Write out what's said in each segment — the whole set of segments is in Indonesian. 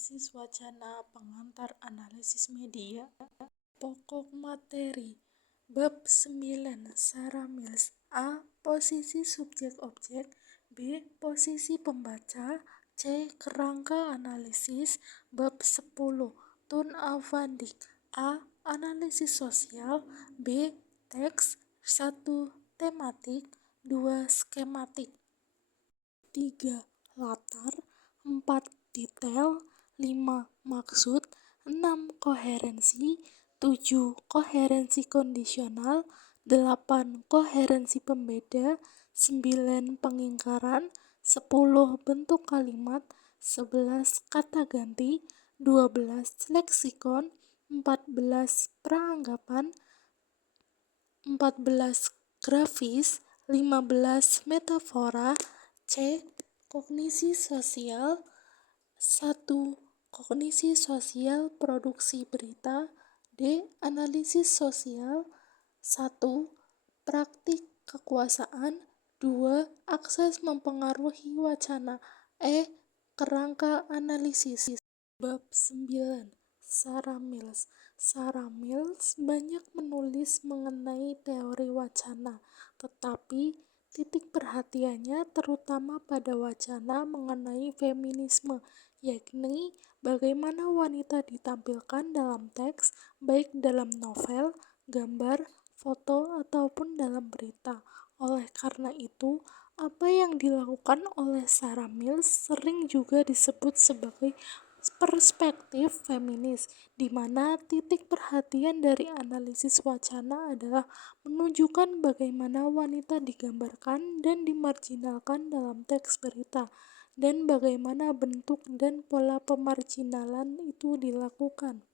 Analisis wacana pengantar analisis media. Pokok materi. Bab 9 Sarah Mills. A. Posisi subjek objek. B. Posisi pembaca. C. Kerangka analisis. Bab 10 Thun van Dijk. A. Analisis sosial. B. Teks. 1. Tematik. 2. Skematik. 3. Latar. 4. Detail. 5. Maksud. 6. Koherensi. 7. Koherensi kondisional. 8. Koherensi pembeda. 9. Pengingkaran. 10. Bentuk kalimat. 11. Kata ganti. 12. Leksikon. 14. Peranggapan. 14. Grafis. 15. Metafora. C. Kognisi sosial. 1. Kognisi sosial produksi berita. D. Analisis sosial. 1. Praktik kekuasaan. 2. Akses mempengaruhi wacana. E. Kerangka analisis. Bab 9 Sarah Mills. Sarah Mills banyak menulis mengenai teori wacana, tetapi titik perhatiannya terutama pada wacana mengenai feminisme, yakni bagaimana wanita ditampilkan dalam teks, baik dalam novel, gambar, foto, ataupun dalam berita. Oleh karena itu, apa yang dilakukan oleh Sarah Mills sering juga disebut sebagai perspektif feminis, di mana titik perhatian dari analisis wacana adalah menunjukkan bagaimana wanita digambarkan dan dimarginalkan dalam teks berita, dan bagaimana bentuk dan pola pemarginalan itu dilakukan.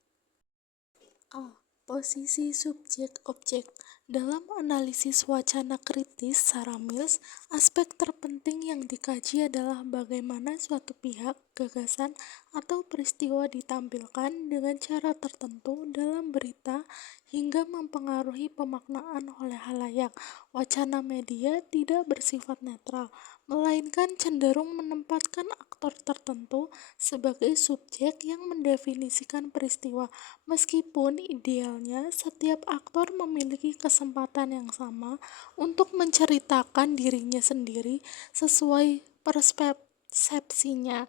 A. Posisi subjek objek. Dalam analisis wacana kritis Sarah Mills, aspek terpenting yang dikaji adalah bagaimana suatu pihak, gagasan, atau peristiwa ditampilkan dengan cara tertentu dalam berita hingga mempengaruhi pemaknaan oleh halayak. Wacana media tidak bersifat netral, melainkan cenderung menempatkan aktor tertentu sebagai subjek yang mendefinisikan peristiwa. Meskipun idealnya setiap aktor memiliki kesempatan yang sama untuk menceritakan dirinya sendiri sesuai persepsinya,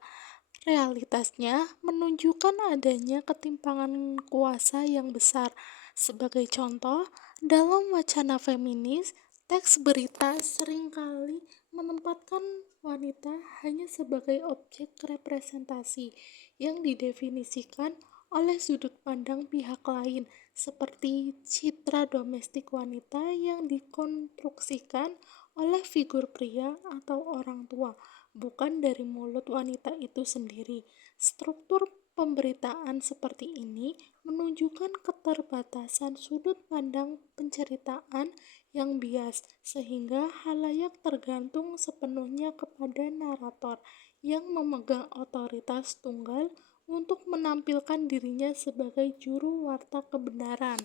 realitasnya menunjukkan adanya ketimpangan kuasa yang besar. Sebagai contoh, dalam wacana feminis, teks berita seringkali menempatkan wanita hanya sebagai objek representasi yang didefinisikan oleh sudut pandang pihak lain, seperti citra domestik wanita yang dikonstruksikan oleh figur pria atau orang tua, bukan dari mulut wanita itu sendiri. Struktur pemberitaan seperti ini menunjukkan keterbatasan sudut pandang penceritaan yang bias, sehingga halayak tergantung sepenuhnya kepada narator yang memegang otoritas tunggal untuk menampilkan dirinya sebagai juru warta kebenaran.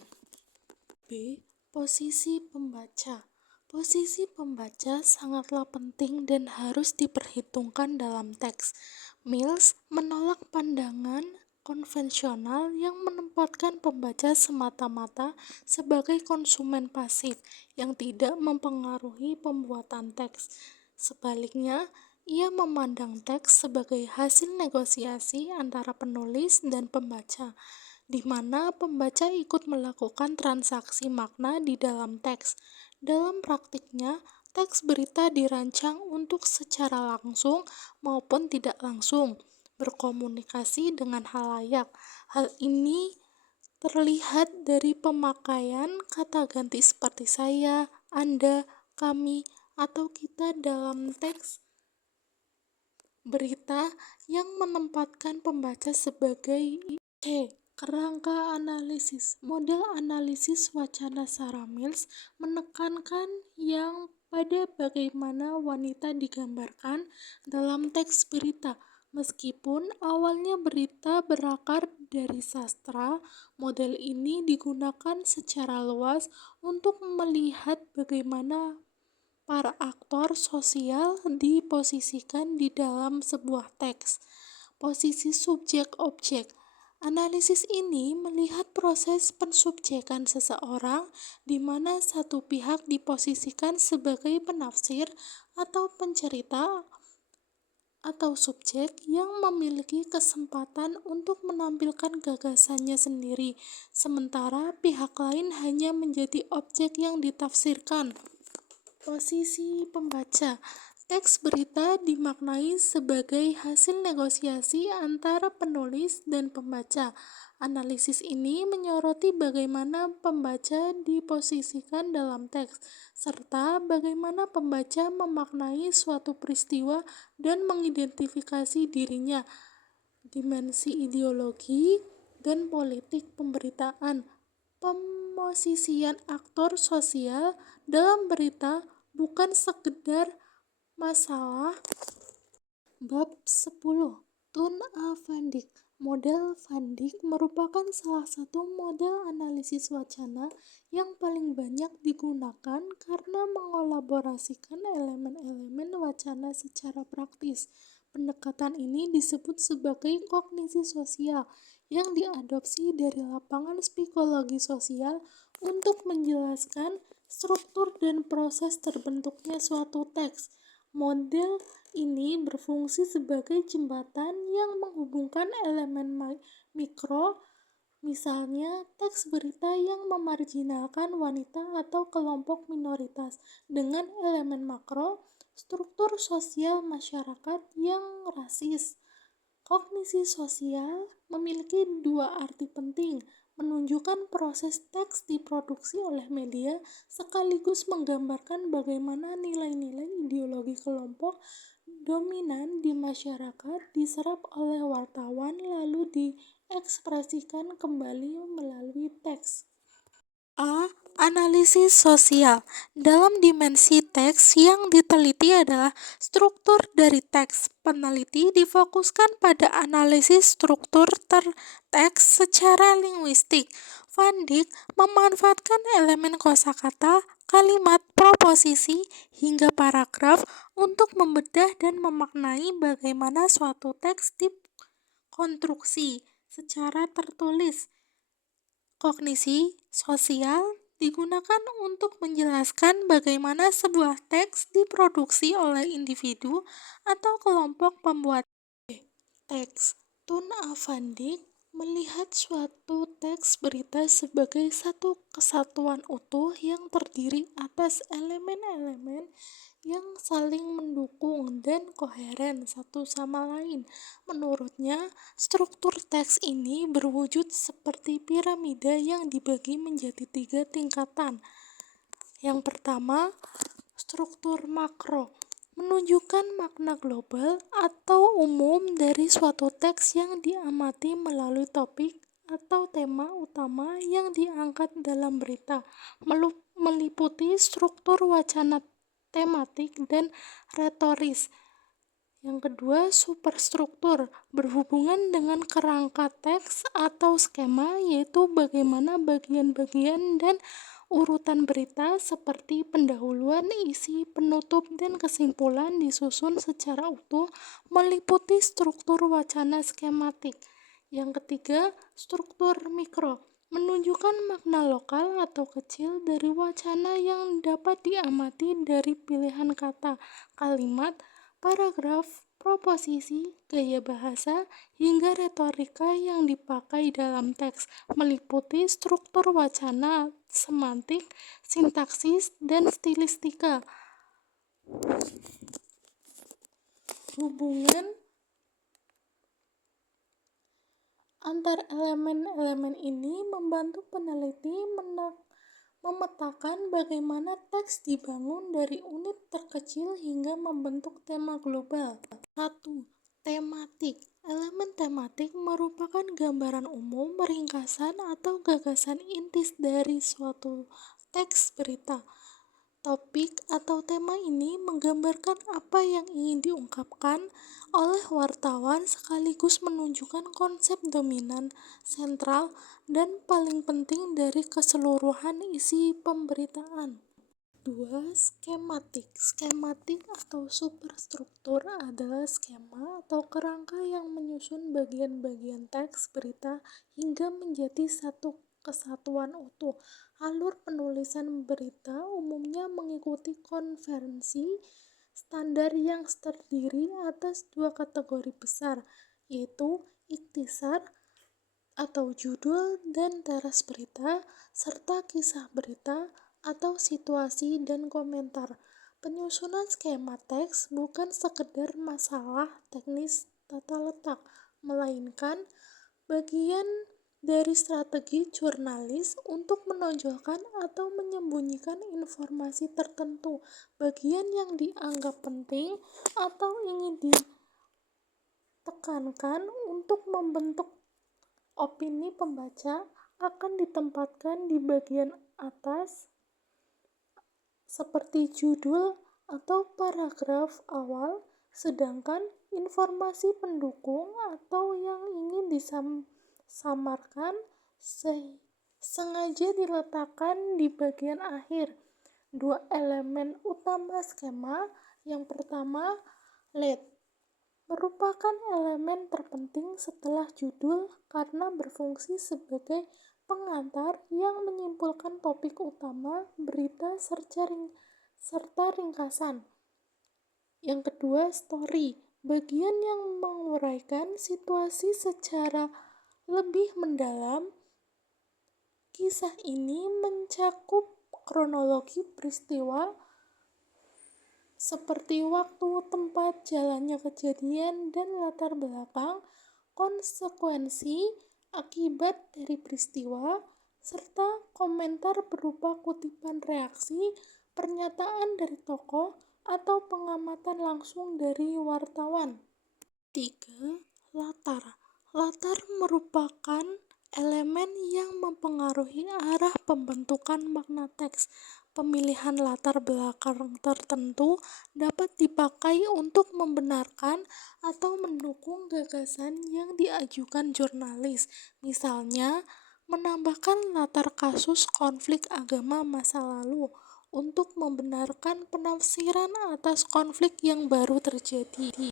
B. Posisi pembaca. Posisi pembaca sangatlah penting dan harus diperhitungkan dalam teks. Mills menolak pandangan konvensional yang menempatkan pembaca semata-mata sebagai konsumen pasif yang tidak mempengaruhi pembuatan teks. Sebaliknya, ia memandang teks sebagai hasil negosiasi antara penulis dan pembaca, di mana pembaca ikut melakukan transaksi makna di dalam teks. Dalam praktiknya, teks berita dirancang untuk secara langsung maupun tidak langsung berkomunikasi dengan halayak. Hal ini terlihat dari pemakaian kata ganti seperti saya, Anda, kami, atau kita dalam teks berita yang menempatkan pembaca sebagai C. Kerangka analisis. Model analisis wacana Sarah Mills menekankan yang pada bagaimana wanita digambarkan dalam teks berita. Meskipun awalnya berita berakar dari sastra, model ini digunakan secara luas untuk melihat bagaimana para aktor sosial diposisikan di dalam sebuah teks. posisi subjek-objek. Analisis ini melihat proses pensubjekan seseorang di mana satu pihak diposisikan sebagai penafsir atau pencerita atau subjek yang memiliki kesempatan untuk menampilkan gagasannya sendiri, sementara pihak lain hanya menjadi objek yang ditafsirkan. Posisi pembaca. Teks berita dimaknai sebagai hasil negosiasi antara penulis dan pembaca. Analisis ini menyoroti bagaimana pembaca diposisikan dalam teks, serta bagaimana pembaca memaknai suatu peristiwa dan mengidentifikasi dirinya. Dimensi ideologi dan politik pemberitaan. Pemosisian aktor sosial dalam berita bukan sekedar masalah. Bab 10. Thun A. Van Dyck. Model Van Dyck merupakan salah satu model analisis wacana yang paling banyak digunakan karena mengolaborasikan elemen-elemen wacana secara praktis. Pendekatan ini disebut sebagai kognisi sosial yang diadopsi dari lapangan psikologi sosial untuk menjelaskan struktur dan proses terbentuknya suatu teks. Model ini berfungsi sebagai jembatan yang menghubungkan elemen mikro, misalnya teks berita yang memarginalkan wanita atau kelompok minoritas, dengan elemen makro, struktur sosial masyarakat yang rasis. Kognisi sosial memiliki dua arti penting: menunjukkan proses teks diproduksi oleh media, sekaligus menggambarkan bagaimana nilai-nilai ideologi kelompok dominan di masyarakat diserap oleh wartawan lalu diekspresikan kembali melalui teks. A. Analisis sosial. Dalam dimensi teks yang diteliti adalah struktur dari teks. Peneliti difokuskan pada analisis struktur teks secara linguistik. Van Dyck memanfaatkan elemen kosakata, kalimat, proposisi, hingga paragraf untuk membedah dan memaknai bagaimana suatu teks dikonstruksi secara tertulis. Kognisi sosial digunakan untuk menjelaskan bagaimana sebuah teks diproduksi oleh individu atau kelompok pembuat teks. Thun A. Van Dyck melihat suatu teks berita sebagai satu kesatuan utuh yang terdiri atas elemen-elemen yang saling mendukung dan koheren satu sama lain. Menurutnya, struktur teks ini berwujud seperti piramida yang dibagi menjadi 3 tingkatan. Yang pertama, struktur makro, menunjukkan makna global atau umum dari suatu teks yang diamati melalui topik atau tema utama yang diangkat dalam berita, meliputi struktur wacana tematik dan retoris. Yang kedua, superstruktur, berhubungan dengan kerangka teks atau skema, yaitu bagaimana bagian-bagian dan urutan berita seperti pendahuluan, isi, penutup, dan kesimpulan disusun secara utuh, meliputi struktur wacana skematik. Yang ketiga, struktur mikro, menunjukkan makna lokal atau kecil dari wacana yang dapat diamati dari pilihan kata, kalimat, paragraf, proposisi, gaya bahasa, hingga retorika yang dipakai dalam teks, meliputi struktur wacana, semantik, sintaksis, dan stilistika. Hubungan antar elemen-elemen ini membantu peneliti memetakan bagaimana teks dibangun dari unit terkecil hingga membentuk tema global. 1. Tematik. Elemen tematik merupakan gambaran umum, ringkasan, atau gagasan inti dari suatu teks berita. Topik atau tema ini menggambarkan apa yang ingin diungkapkan oleh wartawan sekaligus menunjukkan konsep dominan, sentral, dan paling penting dari keseluruhan isi pemberitaan. Kedua, skematik. Skematik atau superstruktur adalah skema atau kerangka yang menyusun bagian-bagian teks berita hingga menjadi satu kesatuan utuh. Alur penulisan berita umumnya mengikuti konvensi standar yang terdiri atas dua kategori besar, yaitu ikhtisar atau judul dan teras berita, serta kisah berita atau situasi dan komentar. Penyusunan skema teks bukan sekedar masalah teknis tata letak, melainkan bagian dari strategi jurnalis untuk menonjolkan atau menyembunyikan informasi tertentu, bagian yang dianggap penting atau ingin ditekankan untuk membentuk opini pembaca akan ditempatkan di bagian atas seperti judul atau paragraf awal, sedangkan informasi pendukung atau yang ingin disamarkan sengaja diletakkan di bagian akhir. Dua elemen utama skema, yang pertama, lead, merupakan elemen terpenting setelah judul karena berfungsi sebagai pengantar yang menyimpulkan topik utama berita serta ringkasan. Yang kedua, story, bagian yang menguraikan situasi secara lebih mendalam. Kisah ini mencakup kronologi peristiwa seperti waktu, tempat, jalannya kejadian, dan latar belakang, konsekuensi, akibat dari peristiwa, serta komentar berupa kutipan reaksi, pernyataan dari tokoh, atau pengamatan langsung dari wartawan. 3. Latar. Latar merupakan elemen yang mempengaruhi arah pembentukan makna teks. Pemilihan latar belakang tertentu dapat dipakai untuk membenarkan atau mendukung gagasan yang diajukan jurnalis. Misalnya, menambahkan latar kasus konflik agama masa lalu untuk membenarkan penafsiran atas konflik yang baru terjadi.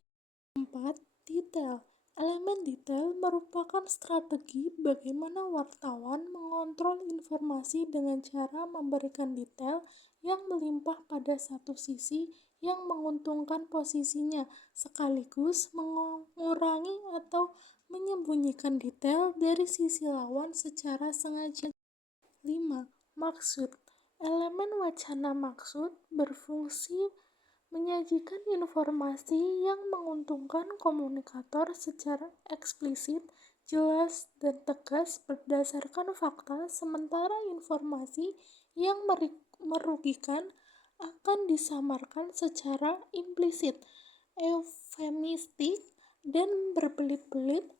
4. Detail. Elemen detail merupakan strategi bagaimana wartawan mengontrol informasi dengan cara memberikan detail yang melimpah pada satu sisi yang menguntungkan posisinya, sekaligus mengurangi atau menyembunyikan detail dari sisi lawan secara sengaja. 5. Maksud. Elemen wacana maksud berfungsi menyajikan informasi yang menguntungkan komunikator secara eksplisit, jelas, dan tegas berdasarkan fakta, sementara informasi yang merugikan akan disamarkan secara implisit, eufemistik, dan berbelit-belit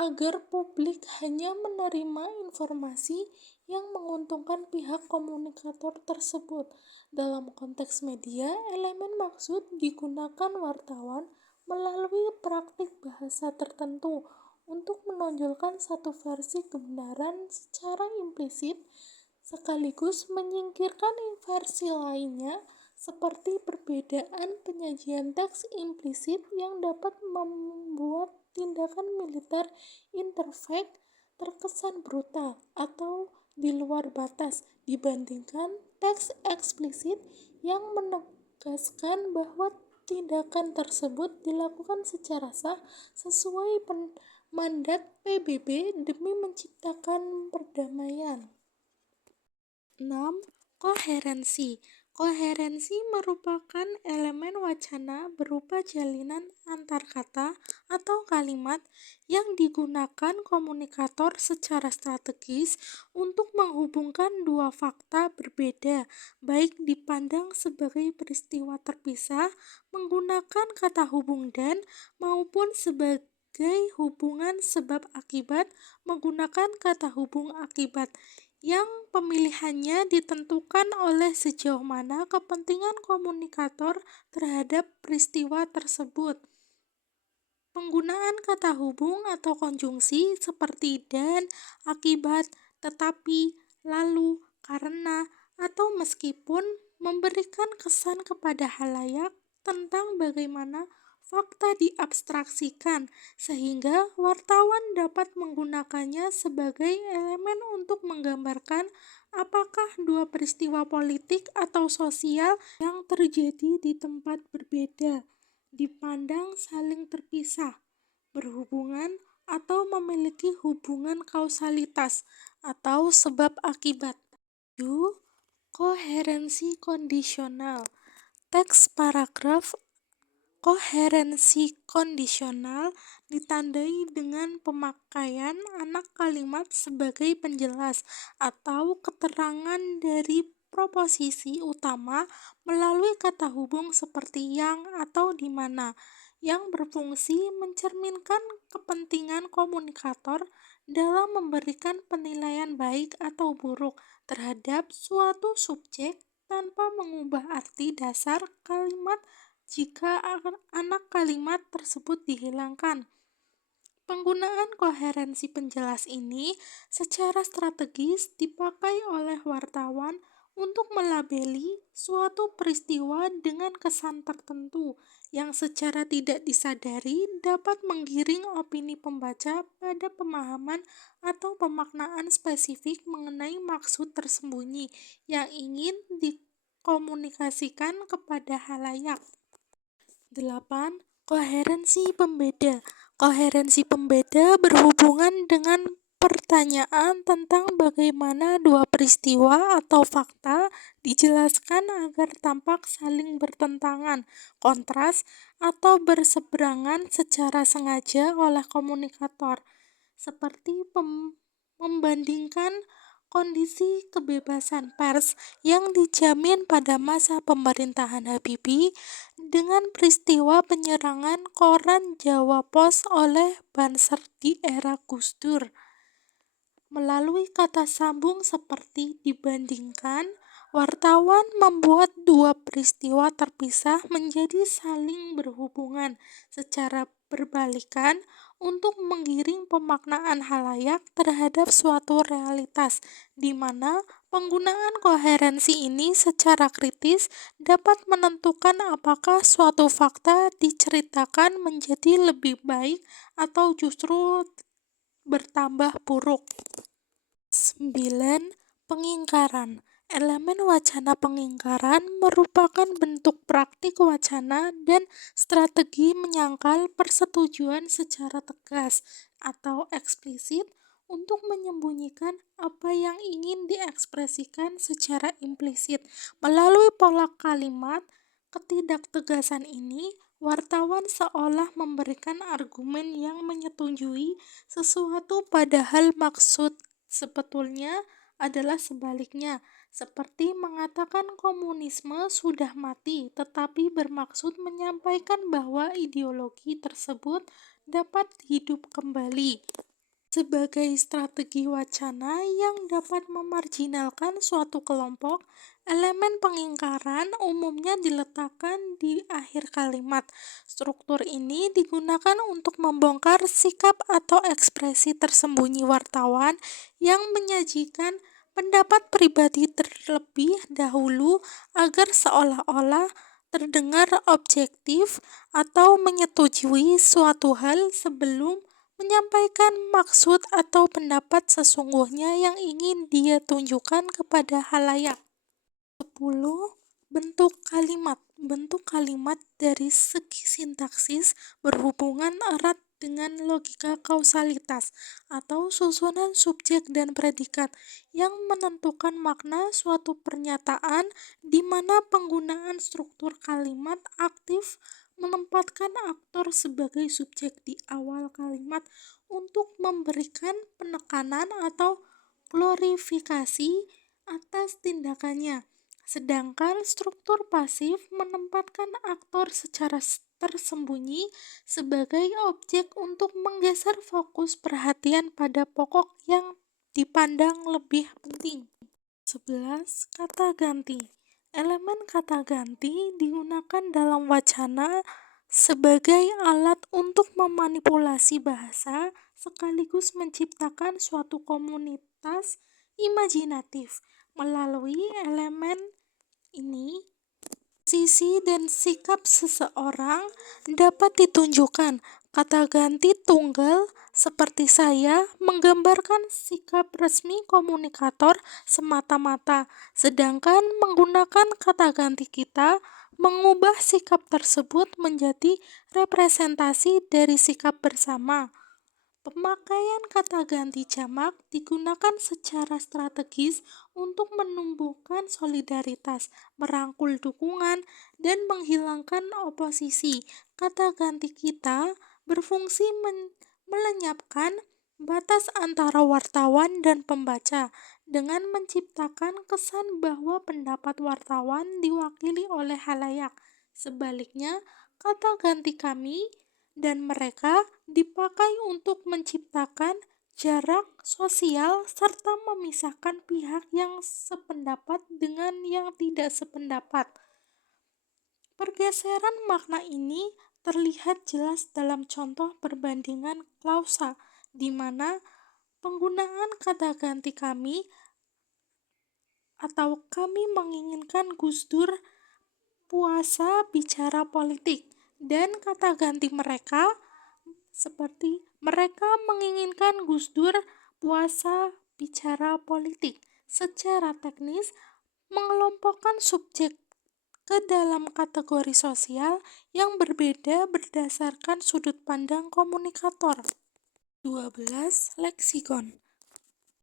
agar publik hanya menerima informasi yang menguntungkan pihak komunikator tersebut. Dalam konteks media, elemen maksud digunakan wartawan melalui praktik bahasa tertentu untuk menonjolkan satu versi kebenaran secara implisit, sekaligus menyingkirkan versi lainnya, seperti perbedaan penyajian teks implisit yang dapat membuat tindakan militer interfact terkesan brutal atau di luar batas dibandingkan teks eksplisit yang menegaskan bahwa tindakan tersebut dilakukan secara sah sesuai mandat PBB demi menciptakan perdamaian. 6. Koherensi. Koherensi merupakan elemen wacana berupa jalinan antar kata atau kalimat yang digunakan komunikator secara strategis untuk menghubungkan dua fakta berbeda, baik dipandang sebagai peristiwa terpisah menggunakan kata hubung dan maupun sebagai hubungan sebab akibat menggunakan kata hubung akibat, yang pemilihannya ditentukan oleh sejauh mana kepentingan komunikator terhadap peristiwa tersebut. Penggunaan kata hubung atau konjungsi seperti dan, akibat, tetapi, lalu, karena, atau meskipun memberikan kesan kepada halayak tentang bagaimana fakta diabstraksikan, sehingga wartawan dapat menggunakannya sebagai elemen untuk menggambarkan apakah dua peristiwa politik atau sosial yang terjadi di tempat berbeda dipandang saling terpisah, berhubungan, atau memiliki hubungan kausalitas atau sebab akibat. 7. Koherensi kondisional. Teks paragraf koherensi kondisional ditandai dengan pemakaian anak kalimat sebagai penjelas atau keterangan dari proposisi utama melalui kata hubung seperti yang atau di mana, yang berfungsi mencerminkan kepentingan komunikator dalam memberikan penilaian baik atau buruk terhadap suatu subjek tanpa mengubah arti dasar kalimat jika anak kalimat tersebut dihilangkan. Penggunaan koherensi penjelas ini secara strategis dipakai oleh wartawan untuk melabeli suatu peristiwa dengan kesan tertentu yang secara tidak disadari dapat menggiring opini pembaca pada pemahaman atau pemaknaan spesifik mengenai maksud tersembunyi yang ingin dikomunikasikan kepada halayak. 8. Koherensi pembeda. Koherensi pembeda berhubungan dengan pertanyaan tentang bagaimana dua peristiwa atau fakta dijelaskan agar tampak saling bertentangan, kontras, atau berseberangan secara sengaja oleh komunikator, seperti membandingkan kondisi kebebasan pers yang dijamin pada masa pemerintahan Habibie dengan peristiwa penyerangan koran Jawa Pos oleh Banser di era Gus Dur. Melalui kata sambung seperti dibandingkan, wartawan membuat dua peristiwa terpisah menjadi saling berhubungan secara berbalikan untuk menggiring pemaknaan halayak terhadap suatu realitas, di mana penggunaan koherensi ini secara kritis dapat menentukan apakah suatu fakta diceritakan menjadi lebih baik atau justru bertambah buruk. 9. Pengingkaran. Elemen wacana pengingkaran merupakan bentuk praktik wacana dan strategi menyangkal persetujuan secara tegas atau eksplisit untuk menyembunyikan apa yang ingin diekspresikan secara implisit. Melalui pola kalimat ketidaktegasan ini, wartawan seolah memberikan argumen yang menyetujui sesuatu padahal maksud sebetulnya adalah sebaliknya, seperti mengatakan komunisme sudah mati, tetapi bermaksud menyampaikan bahwa ideologi tersebut dapat hidup kembali. Sebagai strategi wacana yang dapat memarjinalkan suatu kelompok, elemen pengingkaran umumnya diletakkan di akhir kalimat. Struktur ini digunakan untuk membongkar sikap atau ekspresi tersembunyi wartawan yang menyajikan pendapat pribadi terlebih dahulu agar seolah-olah terdengar objektif atau menyetujui suatu hal sebelum menyampaikan maksud atau pendapat sesungguhnya yang ingin dia tunjukkan kepada halayak. 10. Bentuk kalimat. Bentuk kalimat dari segi sintaksis berhubungan erat dengan logika kausalitas atau susunan subjek dan predikat yang menentukan makna suatu pernyataan, di mana penggunaan struktur kalimat aktif menempatkan aktor sebagai subjek di awal kalimat untuk memberikan penekanan atau glorifikasi atas tindakannya. Sedangkan struktur pasif menempatkan aktor secara tersembunyi sebagai objek untuk menggeser fokus perhatian pada pokok yang dipandang lebih penting. 11. Kata ganti. Elemen kata ganti digunakan dalam wacana sebagai alat untuk memanipulasi bahasa sekaligus menciptakan suatu komunitas imajinatif. Melalui elemen ini, sisi dan sikap seseorang dapat ditunjukkan. Kata ganti tunggal seperti saya menggambarkan sikap resmi komunikator semata-mata, sedangkan menggunakan kata ganti kita mengubah sikap tersebut menjadi representasi dari sikap bersama. Pemakaian kata ganti jamak digunakan secara strategis untuk menumbuhkan solidaritas, merangkul dukungan, dan menghilangkan oposisi. Kata ganti kita berfungsi melenyapkan batas antara wartawan dan pembaca dengan menciptakan kesan bahwa pendapat wartawan diwakili oleh khalayak. Sebaliknya, kata ganti kami dan mereka dipakai untuk menciptakan jarak sosial serta memisahkan pihak yang sependapat dengan yang tidak sependapat. Pergeseran makna ini terlihat jelas dalam contoh perbandingan klausa, di mana penggunaan kata ganti kami atau kami menginginkan Gus Dur puasa bicara politik, dan kata ganti mereka seperti mereka menginginkan Gus Dur puasa bicara politik. Secara teknis, mengelompokkan subjek ke dalam kategori sosial yang berbeda berdasarkan sudut pandang komunikator. 12. Leksikon.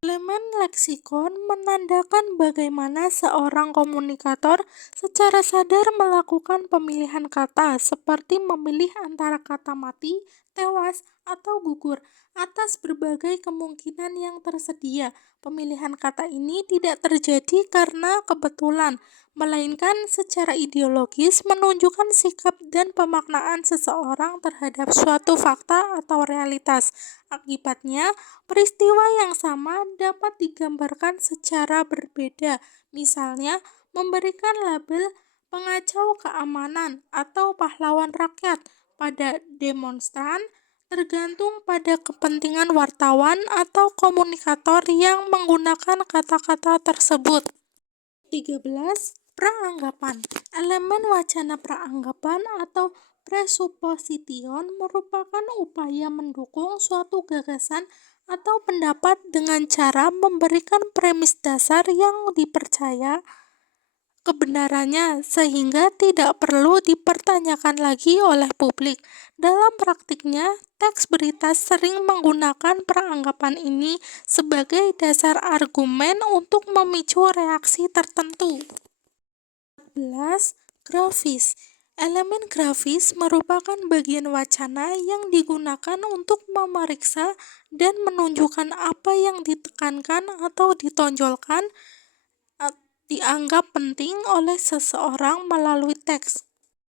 Elemen leksikon menandakan bagaimana seorang komunikator secara sadar melakukan pemilihan kata, seperti memilih antara kata mati, tewas, atau gugur atas berbagai kemungkinan yang tersedia. Pemilihan kata ini tidak terjadi karena kebetulan, melainkan secara ideologis menunjukkan sikap dan pemaknaan seseorang terhadap suatu fakta atau realitas. Akibatnya, peristiwa yang sama dapat digambarkan secara berbeda, misalnya memberikan label pengacau keamanan atau pahlawan rakyat pada demonstran, tergantung pada kepentingan wartawan atau komunikator yang menggunakan kata-kata tersebut. 13. Praanggapan. Elemen wacana praanggapan atau presupposition merupakan upaya mendukung suatu gagasan atau pendapat dengan cara memberikan premis dasar yang dipercaya kebenarannya sehingga tidak perlu dipertanyakan lagi oleh publik. Dalam praktiknya, teks berita sering menggunakan peranggapan ini sebagai dasar argumen untuk memicu reaksi tertentu. 14. Grafis. Elemen grafis merupakan bagian wacana yang digunakan untuk memeriksa dan menunjukkan apa yang ditekankan atau ditonjolkan dianggap penting oleh seseorang melalui teks.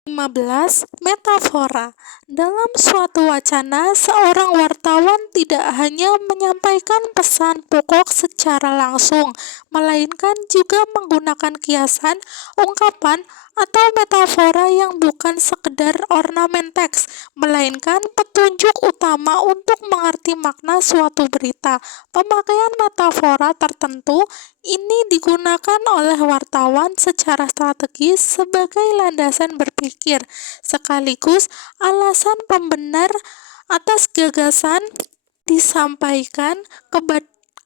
15. Metafora. Dalam suatu wacana, seorang wartawan tidak hanya menyampaikan pesan pokok secara langsung, melainkan juga menggunakan kiasan, ungkapan, atau metafora yang bukan sekedar ornamen teks, melainkan petunjuk utama untuk mengerti makna suatu berita. Pemakaian metafora tertentu ini digunakan oleh wartawan secara strategis sebagai landasan berpikir, sekaligus alasan pembenar atas gagasan disampaikan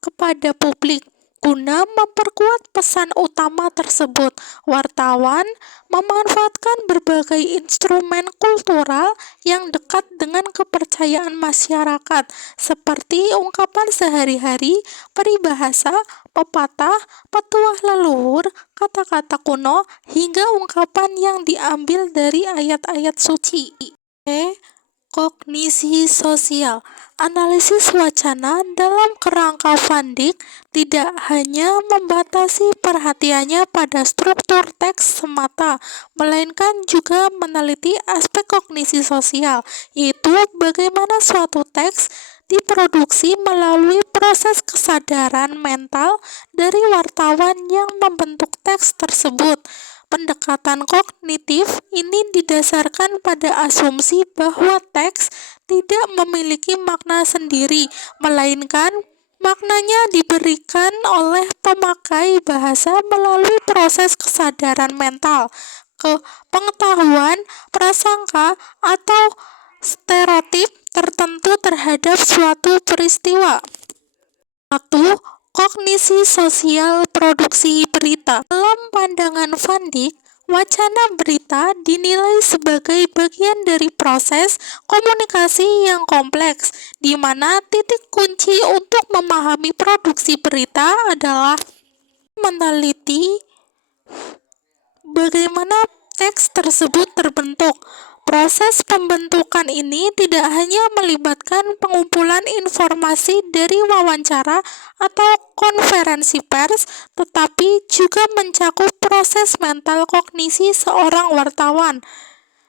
kepada publik. Guna memperkuat pesan utama tersebut, wartawan memanfaatkan berbagai instrumen kultural yang dekat dengan kepercayaan masyarakat, seperti ungkapan sehari-hari, peribahasa, pepatah, petuah leluhur, kata-kata kuno, hingga ungkapan yang diambil dari ayat-ayat suci. Kognisi sosial. Analisis wacana dalam kerangka Van Dijk tidak hanya membatasi perhatiannya pada struktur teks semata, melainkan juga meneliti aspek kognisi sosial, yaitu bagaimana suatu teks diproduksi melalui proses kesadaran mental dari wartawan yang membentuk teks tersebut. Pendekatan kognitif ini didasarkan pada asumsi bahwa teks tidak memiliki makna sendiri, melainkan Maknanya diberikan oleh pemakai bahasa melalui proses kesadaran mental, pengetahuan, prasangka, atau stereotip tertentu terhadap suatu peristiwa. 1. Kognisi sosial produksi berita. Dalam pandangan Van Dijk, wacana berita dinilai sebagai bagian dari proses komunikasi yang kompleks, di mana titik kunci untuk memahami produksi berita adalah meneliti bagaimana teks tersebut terbentuk. Proses pembentukan ini tidak hanya melibatkan pengumpulan informasi dari wawancara atau konferensi pers, tetapi juga mencakup proses mental kognisi seorang wartawan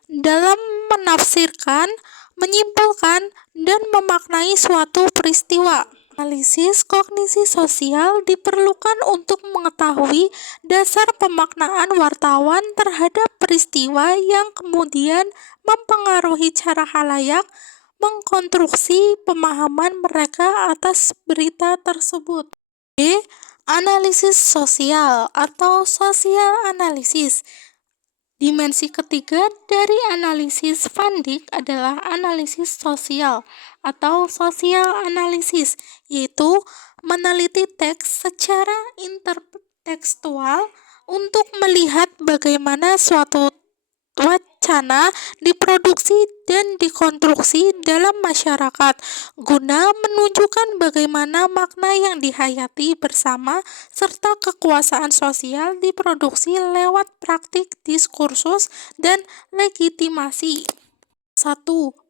dalam menafsirkan, menyimpulkan, dan memaknai suatu peristiwa. Analisis kognisi sosial diperlukan untuk mengetahui dasar pemaknaan wartawan terhadap peristiwa yang kemudian mempengaruhi cara khalayak mengkonstruksi pemahaman mereka atas berita tersebut. B. Analisis sosial atau sosial analisis. Dimensi ketiga dari analisis Van Dijk adalah analisis sosial atau sosial analisis, yaitu meneliti teks secara intertekstual untuk melihat bagaimana suatu wacana diproduksi dan dikonstruksi dalam masyarakat guna menunjukkan bagaimana makna yang dihayati bersama serta kekuasaan sosial diproduksi lewat praktik diskursus dan legitimasi. 1.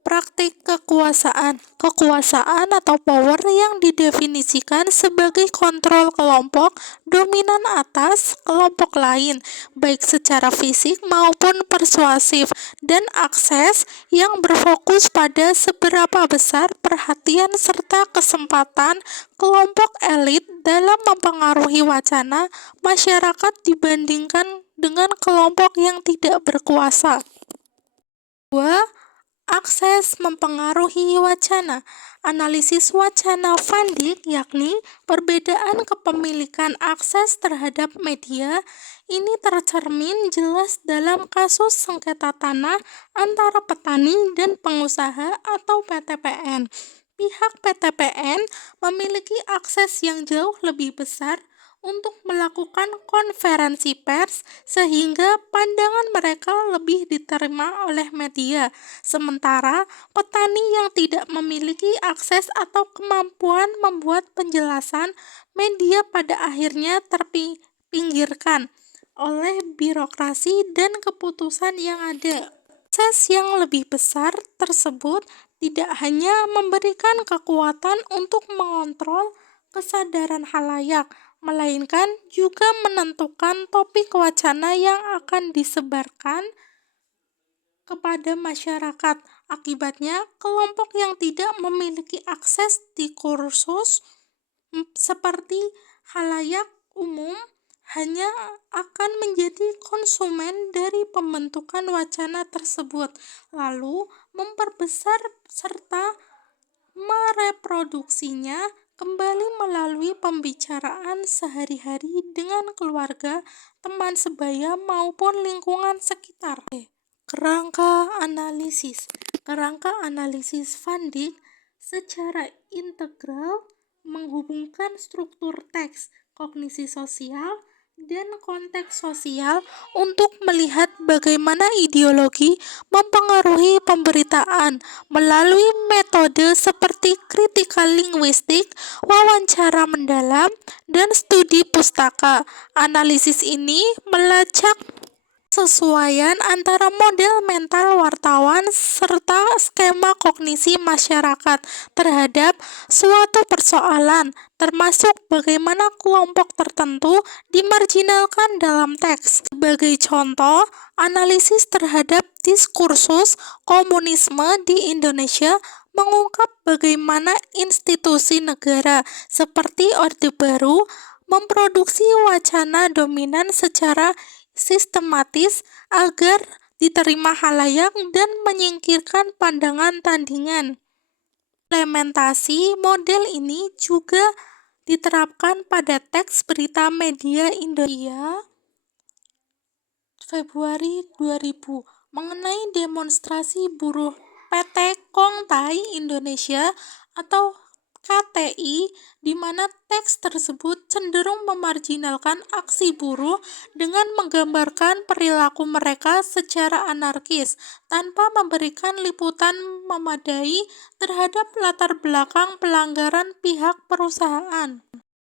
Praktik kekuasaan. Kekuasaan atau power yang didefinisikan sebagai kontrol kelompok dominan atas kelompok lain, baik secara fisik maupun persuasif, dan akses yang berfokus pada seberapa besar perhatian serta kesempatan kelompok elit dalam mempengaruhi wacana masyarakat dibandingkan dengan kelompok yang tidak berkuasa. 2. Akses mempengaruhi wacana. Analisis wacana Van Dijk yakni perbedaan kepemilikan akses terhadap media ini tercermin jelas dalam kasus sengketa tanah antara petani dan pengusaha atau PTPN. Pihak PTPN memiliki akses yang jauh lebih besar untuk melakukan konferensi pers sehingga pandangan mereka lebih diterima oleh media. Sementara petani yang tidak memiliki akses atau kemampuan membuat penjelasan, media pada akhirnya terpinggirkan oleh birokrasi dan keputusan yang ada. Akses yang lebih besar tersebut tidak hanya memberikan kekuatan untuk mengontrol kesadaran khalayak, melainkan juga menentukan topik wacana yang akan disebarkan kepada masyarakat. Akibatnya, kelompok yang tidak memiliki akses diskursus seperti khalayak umum hanya akan menjadi konsumen dari pembentukan wacana tersebut, lalu memperbesar serta mereproduksinya kembali melalui pembicaraan sehari-hari dengan keluarga, teman sebaya, maupun lingkungan sekitar. Kerangka analisis. Kerangka analisis Van Dijk secara integral menghubungkan struktur teks, kognisi sosial, dan konteks sosial untuk melihat bagaimana ideologi mempengaruhi pemberitaan melalui metode seperti kritikal linguistik, wawancara mendalam, dan studi pustaka. Analisis ini melacak kesesuaian antara model mental wartawan serta skema kognisi masyarakat terhadap suatu persoalan, termasuk bagaimana kelompok tertentu dimarginalkan dalam teks. Sebagai contoh, analisis terhadap diskursus komunisme di Indonesia mengungkap bagaimana institusi negara seperti Orde Baru memproduksi wacana dominan secara sistematis agar diterima khalayak dan menyingkirkan pandangan tandingan. Implementasi model ini juga diterapkan pada teks berita media Indonesia Februari 2000 mengenai demonstrasi buruh PT Kongtai Indonesia atau KTI, di mana teks tersebut cenderung memarjinalkan aksi buruh dengan menggambarkan perilaku mereka secara anarkis tanpa memberikan liputan memadai terhadap latar belakang pelanggaran pihak perusahaan.